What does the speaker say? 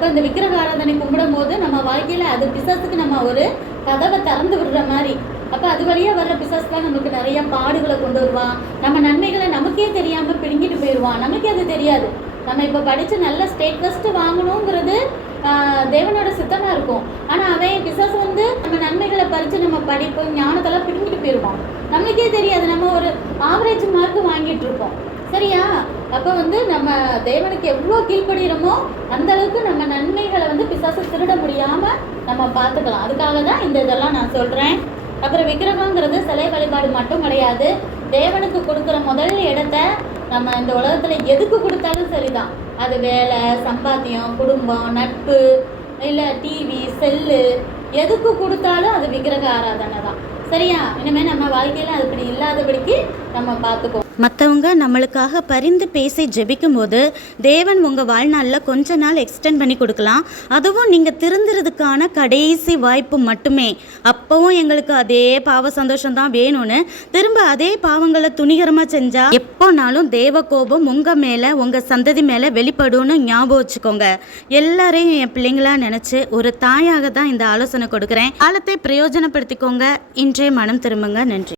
அப்போ இந்த விக்கிரக ஆராதனை கும்பிடும் போது நம்ம வாழ்க்கையில் அது பிசாசுக்கு நம்ம ஒரு கதவை திறந்து விடுற மாதிரி. அப்போ அது வழியாக வர்ற பிசாசுலாம் நமக்கு நிறைய பாடுகளை கொண்டு வருவான். நம்ம நன்மைகளை நமக்கே தெரியாமல் பிடுங்கிட்டு போயிடுவான். நமக்கே அது தெரியாது. நம்ம இப்போ படித்து நல்ல ஸ்டேட் ஃபஸ்ட்டு வாங்கணுங்கிறது தேவனோட சித்தமாக இருக்கும். ஆனால் அவன் பிசாசு வந்து நம்ம நன்மைகளை பறித்து நம்ம படிப்பு ஞானத்தெல்லாம் பிடுங்கிட்டு போயிடுவான். நமக்கே தெரியாது. நம்ம ஒரு ஆவரேஜ் மார்க் வாங்கிட்டு இருப்போம். சரியா? அப்போ வந்து நம்ம தேவனுக்கு எவ்வளோ கீழ்ப்படுகிறோமோ அந்த அளவுக்கு நம்ம நன்மைகளை வந்து பிசாசு திருட முடியாமல் நம்ம பார்த்துக்கலாம். அதுக்காக தான் இந்த இதெல்லாம் நான் சொல்கிறேன். அப்புறம் விக்கிரகங்கிறது சிலை வழிபாடு மட்டும் கிடையாது. தேவனுக்கு கொடுக்குற முதல் இடத்த நம்ம இந்த உலகத்தில் எதுக்கு கொடுத்தாலும் சரிதான். அது வேலை, சம்பாத்தியம், குடும்பம், நட்பு, இல்லை டிவி, செல்லு, எதுக்கு கொடுத்தாலும் அது விக்கிரக ஆராதனை தான். சரியா? இனிமேல் நம்ம வாழ்க்கையில் அது இப்படி இல்லாதபடிக்கு நம்ம பார்த்துக்கோ. மற்றவங்க நம்மளுக்காக பரிந்து பேசி ஜெபிக்கும் போது தேவன் உங்கள் வாழ்நாளில் கொஞ்ச நாள் எக்ஸ்டெண்ட் பண்ணி கொடுக்கலாம். அதுவும் நீங்கள் திருந்துறதுக்கான கடைசி வாய்ப்பு மட்டுமே. அப்போவும் எங்களுக்கு அதே பாவ சந்தோஷம் தான் வேணும்னு திரும்ப அதே பாவங்களை துணிகரமாக செஞ்சால் எப்போனாலும் தேவ கோபம் உங்கள் மேலே, உங்கள் சந்ததி மேலே வெளிப்படும்னு ஞாபகம் வச்சுக்கோங்க. எல்லாரையும் என் பிள்ளைங்களா நினச்சி ஒரு தாயாக தான் இந்த ஆலோசனை கொடுக்குறேன். காலத்தை பிரயோஜனப்படுத்திக்கோங்க. இன்றே மனம் திரும்புங்க. நன்றி.